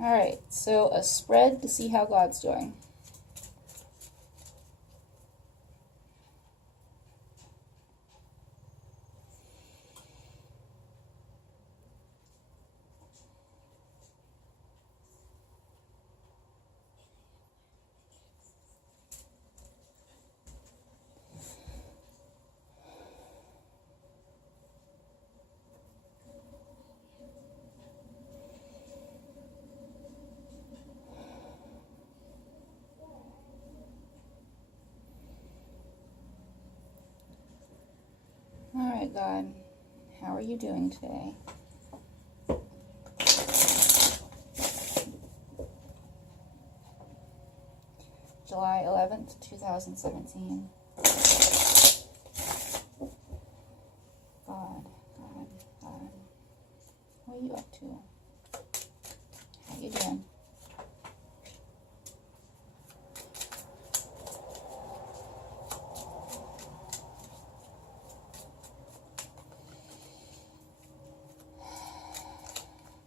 Alright, so a spread to see how God's doing. Alright, God, how are you doing today? July 11th, 2017. God, God, God. What are you up to? How you doing?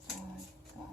God, God.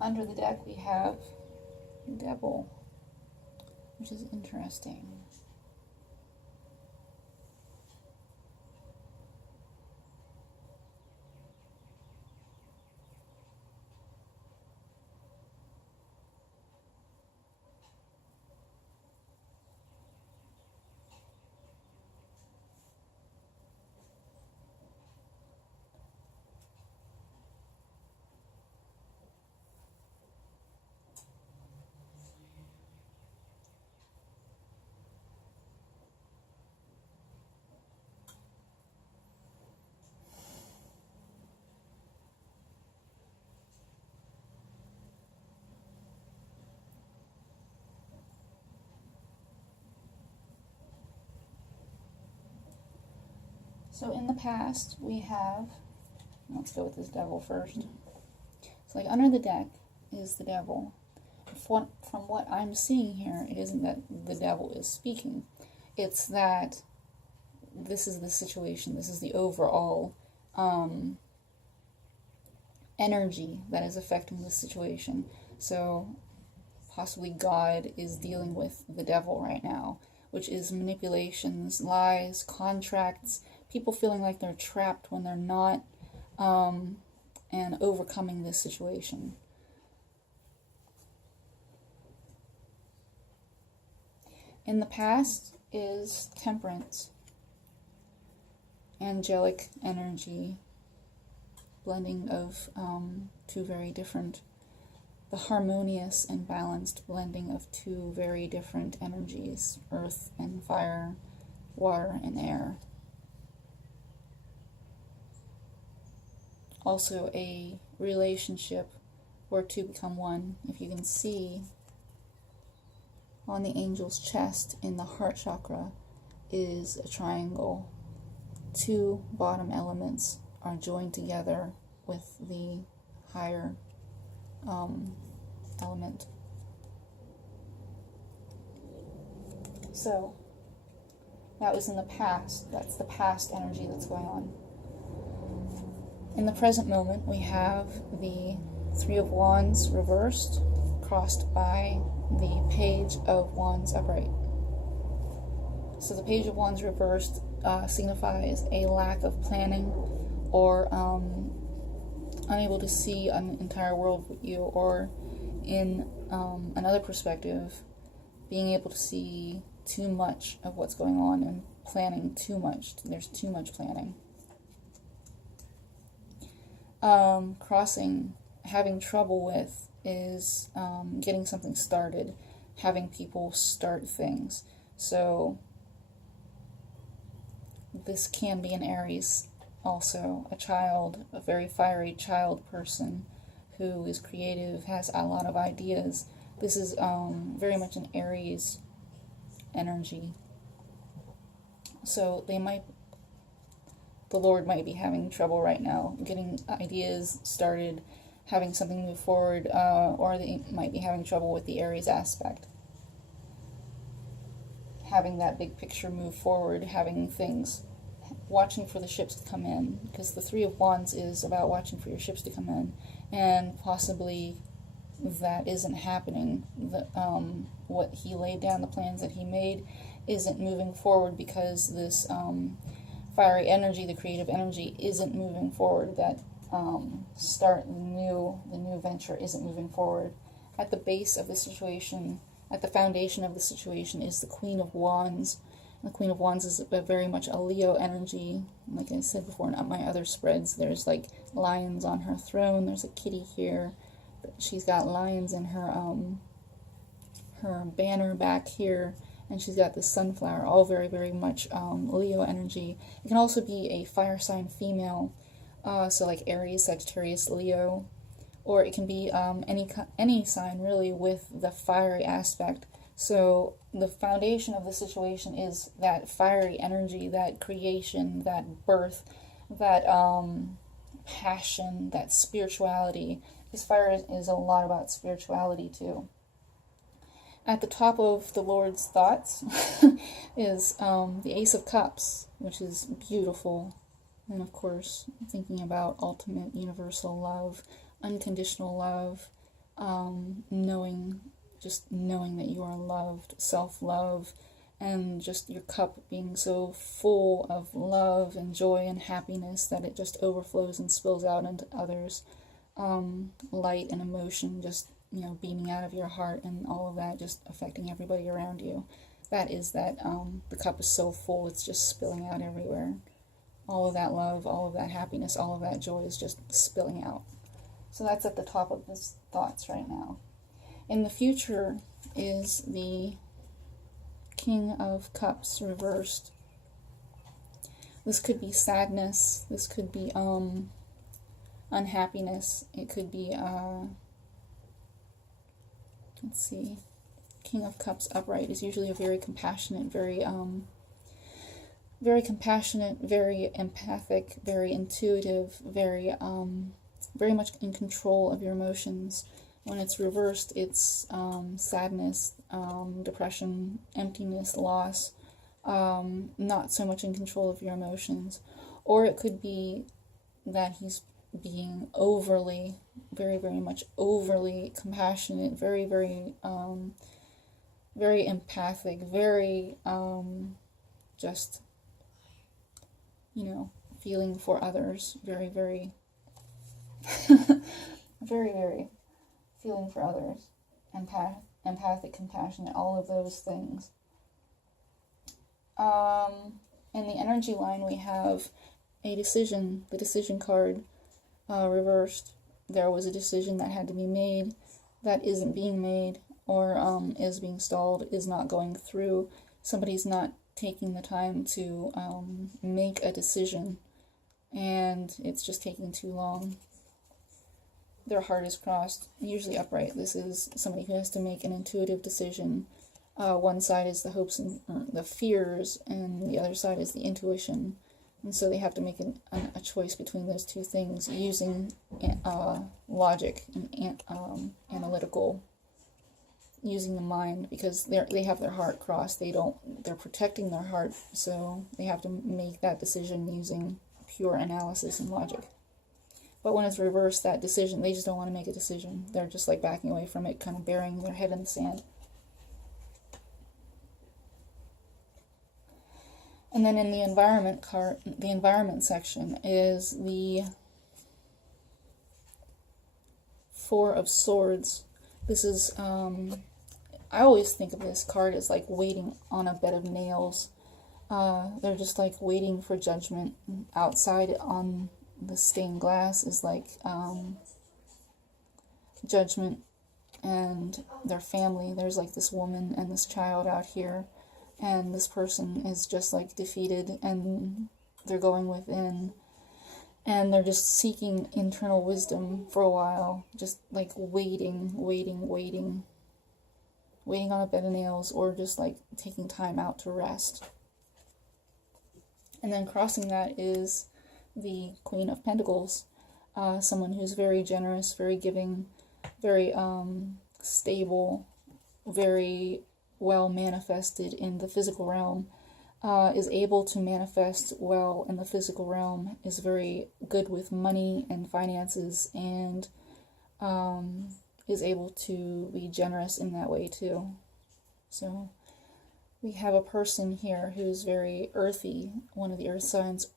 Under the deck we have Devil, which is interesting. So in the past, we have, let's go with this Devil first. So like under the deck is the Devil. From what I'm seeing here, it isn't that the Devil is speaking. It's that this is the situation, this is the overall energy that is affecting this situation. So possibly God is dealing with the Devil right now, which is manipulations, lies, contracts, people feeling like they're trapped when they're not, and overcoming this situation. In the past is Temperance, angelic energy, blending of two very different, the harmonious and balanced blending of two very different energies, earth and fire, water, and air. Also a relationship where two become one. If you can see on the angel's chest in the heart chakra is a triangle. Two bottom elements are joined together with the higher element. So that was in the past. That's the past energy that's going on. In the present moment, we have the Three of Wands reversed, crossed by the Page of Wands upright. So the Page of Wands reversed signifies a lack of planning, or unable to see an entire world with you, or in another perspective, being able to see too much of what's going on and planning too much. There's too much planning. Crossing, having trouble with, is getting something started, having people start things. So this can be an Aries also, a child, a very fiery child person who is creative, has a lot of ideas. This is very much an Aries energy. So the Lord might be having trouble right now getting ideas started, having something move forward, or they might be having trouble with the Aries aspect. Having that big picture move forward, having things, watching for the ships to come in, because the Three of Wands is about watching for your ships to come in, and possibly that isn't happening. What he laid down, the plans that he made, isn't moving forward because this fiery energy, the creative energy, isn't moving forward. That the new venture isn't moving forward. At the base of the situation, at the foundation of the situation, is the Queen of Wands. The Queen of Wands is very much a Leo energy. Like I said before in my other spreads, there's like lions on her throne. There's a kitty here. She's got lions in her banner back here, and she's got this sunflower, all very, very much Leo energy. It can also be a fire sign female, so like Aries, Sagittarius, Leo, or it can be any sign really with the fiery aspect. So the foundation of the situation is that fiery energy, that creation, that birth, that passion, that spirituality. Because fire is a lot about spirituality too. At the top of the Lord's thoughts is the Ace of Cups, which is beautiful. And of course, thinking about ultimate universal love, unconditional love, knowing that you are loved, self-love, and just your cup being so full of love and joy and happiness that it just overflows and spills out into others. Light and emotion just, beaming out of your heart, and all of that just affecting everybody around you. That is that the cup is so full, it's just spilling out everywhere. All of that love, all of that happiness, all of that joy is just spilling out. So that's at the top of his thoughts right now. In the future is the King of Cups reversed. This could be sadness. This could be unhappiness. It could be let's see. King of Cups upright is usually a very compassionate, very empathic, very intuitive, very much in control of your emotions. When it's reversed, it's sadness, depression, emptiness, loss, not so much in control of your emotions. Or it could be that he's being overly, very, very much overly compassionate, very, very, very empathic, very, just, feeling for others, very, very, very, very feeling for others, empathic, compassionate, all of those things. In the energy line, we have a decision, the decision card, reversed. There was a decision that had to be made that isn't being made, or is being stalled, is not going through. Somebody's not taking the time to make a decision, and it's just taking too long. Their heart is crossed, usually upright. This is somebody who has to make an intuitive decision. One side is the hopes and the fears, and the other side is the intuition. And so they have to make a choice between those two things using logic and analytical, using the mind, because they have their heart crossed. They're protecting their heart, so they have to make that decision using pure analysis and logic. But when it's reversed, that decision, they just don't want to make a decision. They're just like backing away from it, kind of burying their head in the sand. And then in the environment card, the environment section is the Four of Swords. This is, I always think of this card as like waiting on a bed of nails. They're just like waiting for judgment. Outside on the stained glass is like judgment and their family. There's like this woman and this child out here. And this person is just like defeated, and they're going within, and they're just seeking internal wisdom for a while, just like waiting on a bed of nails, or just like taking time out to rest. And then crossing that is the Queen of Pentacles, someone who's very generous, very giving, very stable, very well manifested in the physical realm, is able to manifest well in the physical realm, is very good with money and finances, and is able to be generous in that way too. So we have a person here who's very earthy, one of the earth signs,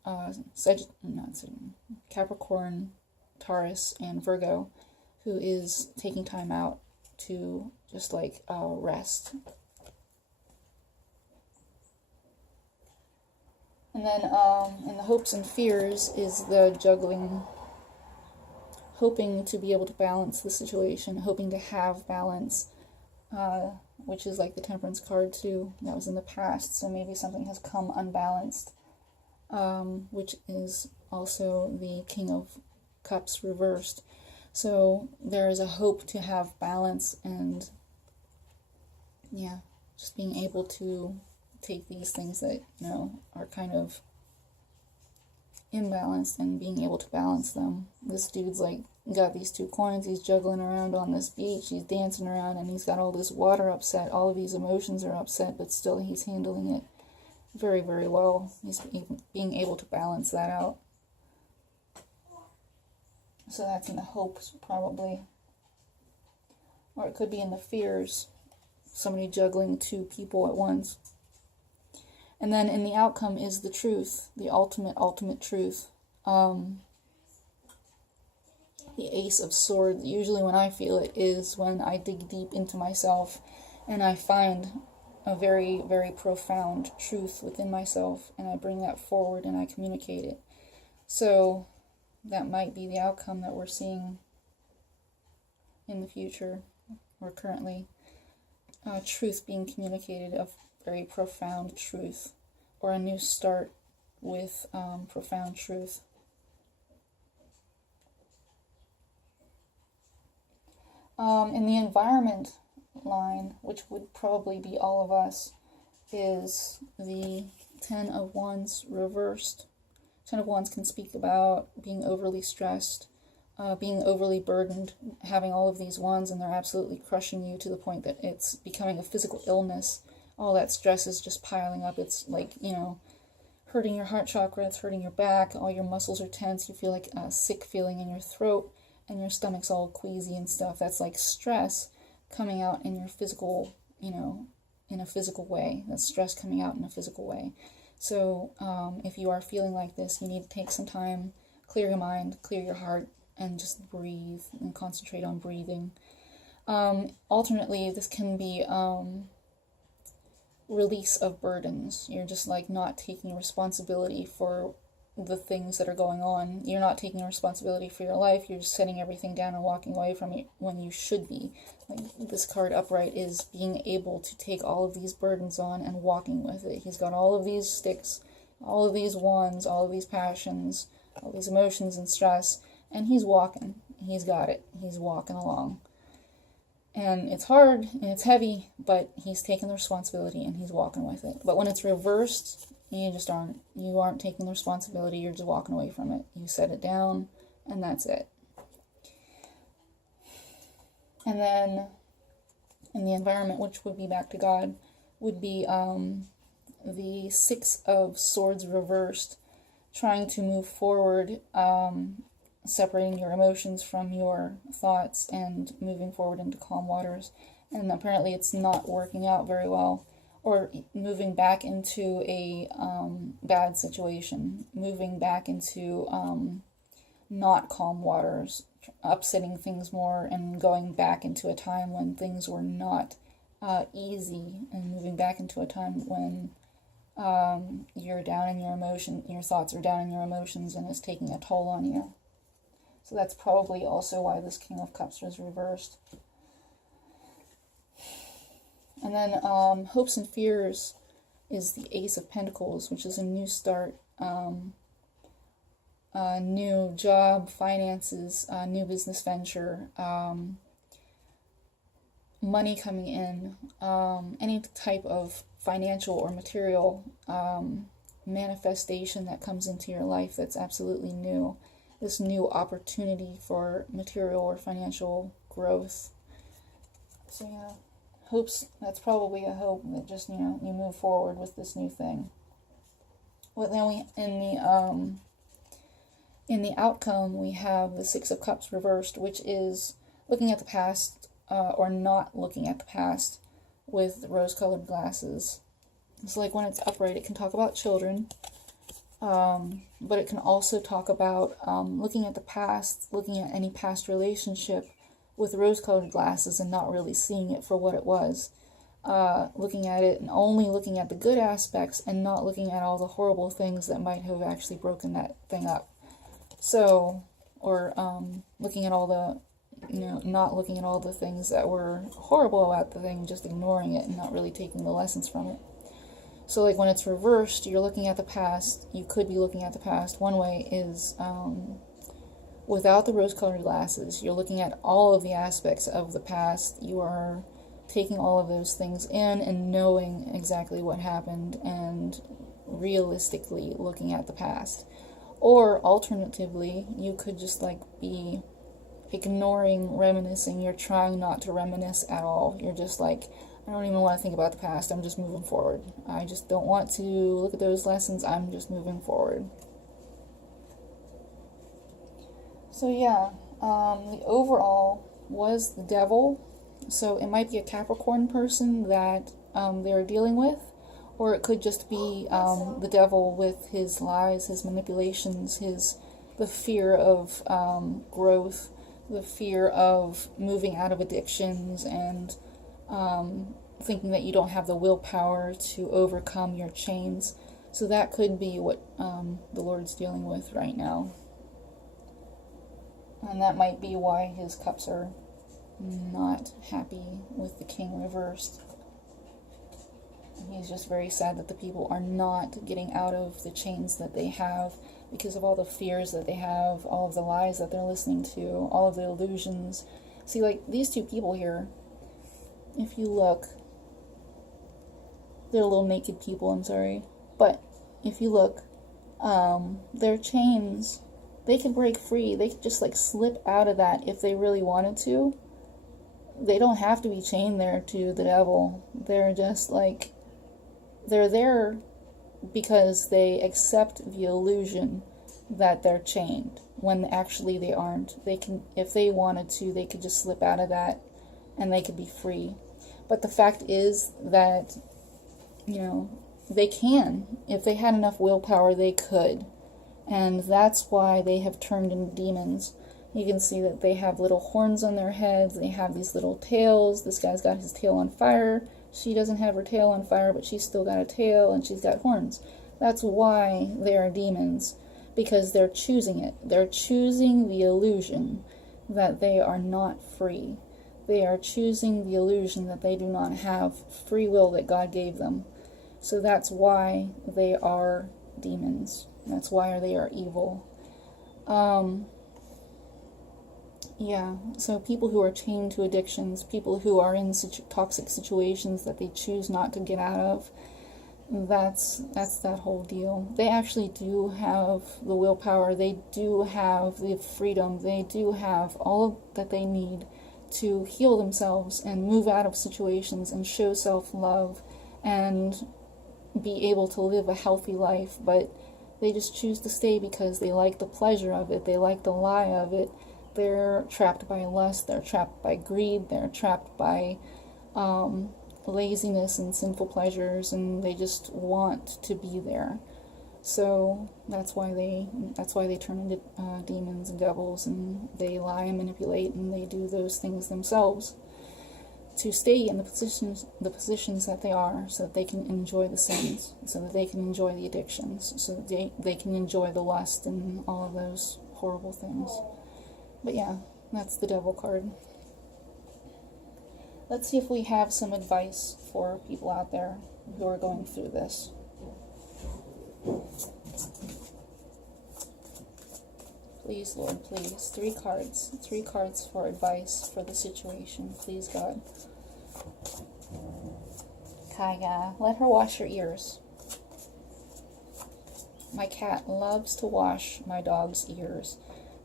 Capricorn, Taurus, and Virgo, who is taking time out to just like rest. And then in the hopes and fears is the juggling, hoping to be able to balance the situation, hoping to have balance, which is like the Temperance card too. That was in the past, so maybe something has come unbalanced, which is also the King of Cups reversed. So there is a hope to have balance, and yeah, just being able to take these things that, you know, are kind of imbalanced and being able to balance them. This dude's like got these two coins, he's juggling around on this beach, he's dancing around, and he's got all this water upset, all of these emotions are upset, but still he's handling it very, very well. He's being able to balance that out. So that's in the hopes, probably. Or it could be in the fears, somebody juggling two people at once. And then in the outcome is the truth, the ultimate truth. The Ace of Swords, usually when I feel it is when I dig deep into myself and I find a very, very profound truth within myself, and I bring that forward and I communicate it. So that might be the outcome that we're seeing in the future, or currently. Truth being communicated, of very profound truth, or a new start with profound truth. In the environment line, which would probably be all of us, is the Ten of Wands reversed. Ten of Wands can speak about being overly stressed, being overly burdened, having all of these wands and they're absolutely crushing you to the point that it's becoming a physical illness. All that stress is just piling up. It's like, you know, hurting your heart chakra, it's hurting your back, all your muscles are tense, you feel like a sick feeling in your throat, and your stomach's all queasy and stuff. That's like stress coming out in your physical, you know, in a physical way. That's stress coming out in a physical way. So if you are feeling like this, you need to take some time, clear your mind, clear your heart, and just breathe and concentrate on breathing. Alternately, this can be release of burdens. You're just like not taking responsibility for the things that are going on. You're not taking responsibility for your life. You're just setting everything down and walking away from it when you should be. Like, this card upright is being able to take all of these burdens on and walking with it. He's got all of these sticks, all of these wands, all of these passions, all these emotions and stress, and he's walking. He's got it. He's walking along. And it's hard and it's heavy, but he's taking the responsibility and he's walking with it. But when it's reversed, you just aren't. You aren't taking the responsibility. You're just walking away from it. You set it down, and that's it. And then in the environment, which would be back to God, would be the Six of Swords reversed, trying to move forward, separating your emotions from your thoughts and moving forward into calm waters. And apparently it's not working out very well, or moving back into a bad situation, moving back into not calm waters, upsetting things more and going back into a time when things were not easy, and moving back into a time when you're down in your emotion, your thoughts are down in your emotions, and it's taking a toll on you. So that's probably also why this King of Cups was reversed. And then Hopes and Fears is the Ace of Pentacles, which is a new start, new job, finances, new business venture, money coming in, any type of financial or material manifestation that comes into your life that's absolutely new. This new opportunity for material or financial growth. So yeah, hopes, that's probably a hope that just, you move forward with this new thing. Well, then we, in the outcome, we have the Six of Cups reversed, which is looking at the past, or not looking at the past with rose-colored glasses. It's like when it's upright, it can talk about children, but it can also talk about looking at the past, looking at any past relationship with rose-colored glasses and not really seeing it for what it was. Looking at it and only looking at the good aspects and not looking at all the horrible things that might have actually broken that thing up. So, or looking at all the, not looking at all the things that were horrible about the thing, just ignoring it and not really taking the lessons from it. So like when it's reversed, you're looking at the past, you could be looking at the past. One way is without the rose-colored glasses, you're looking at all of the aspects of the past. You are taking all of those things in and knowing exactly what happened and realistically looking at the past. Or alternatively, you could just like be ignoring reminiscing. You're trying not to reminisce at all. You're just like, I don't even want to think about the past. I'm just moving forward. I just don't want to look at those lessons. I'm just moving forward. So yeah, the overall was the Devil. So it might be a Capricorn person that they're dealing with, or it could just be the Devil with his lies, his manipulations, the fear of growth, the fear of moving out of addictions, and thinking that you don't have the willpower to overcome your chains. So that could be what the Lord's dealing with right now. And that might be why his cups are not happy with the King reversed. He's just very sad that the people are not getting out of the chains that they have because of all the fears that they have, all of the lies that they're listening to, all of the illusions. See, like these two people here, if you look, they're little naked people, I'm sorry. But if you look, their chains, they could break free. They could just like slip out of that if they really wanted to. They don't have to be chained there to the Devil. They're just like, they're there because they accept the illusion that they're chained when actually they aren't. They can, if they wanted to, they could just slip out of that and they could be free. But the fact is that, they can. If they had enough willpower, they could. And that's why they have turned into demons. You can see that they have little horns on their heads. They have these little tails. This guy's got his tail on fire. She doesn't have her tail on fire, but she's still got a tail and she's got horns. That's why they are demons. because they're choosing it. They're choosing the illusion that they are not free. They are choosing the illusion that they do not have free will that God gave them. So that's why they are demons. That's why they are evil. Yeah, so people who are chained to addictions, people who are in toxic situations that they choose not to get out of, that's that whole deal. They actually do have the willpower, they do have the freedom, they do have all that they need to heal themselves and move out of situations and show self-love and be able to live a healthy life, but they just choose to stay because they like the pleasure of it, they like the lie of it. They're trapped by lust, they're trapped by greed, they're trapped by laziness and sinful pleasures, and they just want to be there. So that's why they turn into demons and devils, and they lie and manipulate, and they do those things themselves to stay in the positions that they are, so that they can enjoy the sins, so that they can enjoy the addictions, so that they can enjoy the lust and all of those horrible things. But yeah, that's the devil card. Let's see if we have some advice for people out there who are going through this. Please, Lord, please. 3 cards. 3 cards for advice for the situation. Please, God. Kaya, let her wash her ears. My cat loves to wash my dog's ears.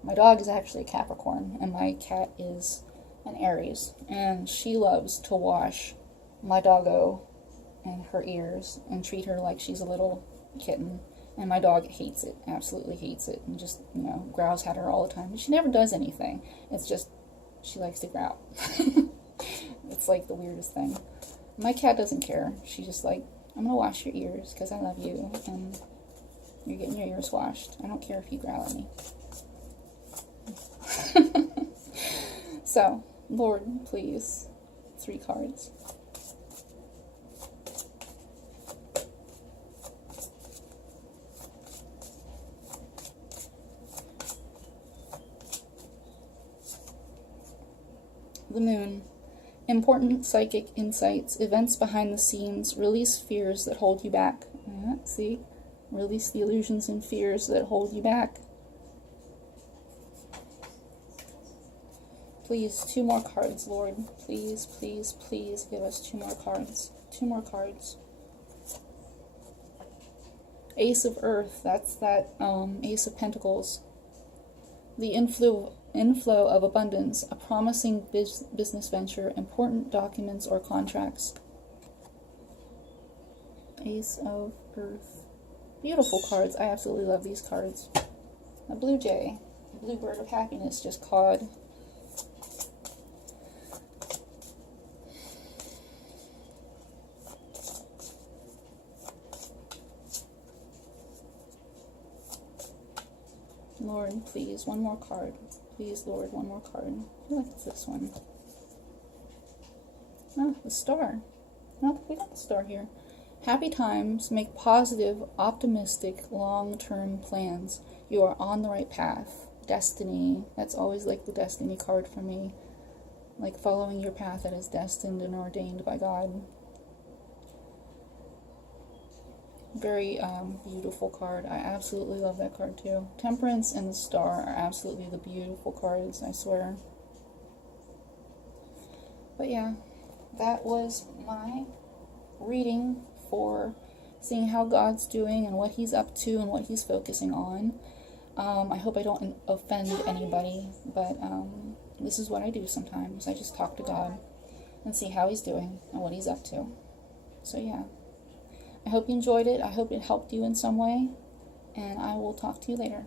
My dog is actually a Capricorn, and my cat is an Aries, and she loves to wash my doggo and her ears and treat her like she's a little kitten. And my dog hates it, absolutely hates it, and just, growls at her all the time. But she never does anything. It's just, she likes to growl. It's like the weirdest thing. My cat doesn't care. She's just like, I'm gonna wash your ears because I love you, and you're getting your ears washed. I don't care if you growl at me. So, Lord, please, 3 cards. The Moon. Important psychic insights, events behind the scenes, release fears that hold you back. See? Release the illusions and fears that hold you back. Please, 2 more cards, Lord. Please, please, please give us 2 more cards. 2 more cards. Ace of Earth, that's that Ace of Pentacles. The inflow of abundance, a promising business venture, important documents or contracts. Ace of Earth. Beautiful cards. I absolutely love these cards. A blue jay, bluebird of happiness, just cawed. Lord, please, 1 more card. Please, Lord, 1 more card. I feel like it's this one. Oh, the star. No, we got the star here. Happy times, make positive, optimistic, long-term plans. You are on the right path. Destiny. That's always like the destiny card for me. Like following your path that is destined and ordained by God. Very beautiful card. I absolutely love that card too. Temperance and the Star are absolutely the beautiful cards, I swear. But yeah, that was my reading for seeing how God's doing and what he's up to and what he's focusing on. I hope I don't offend anybody, but this is what I do sometimes. I just talk to God and see how he's doing and what he's up to. So yeah. I hope you enjoyed it. I hope it helped you in some way. And I will talk to you later.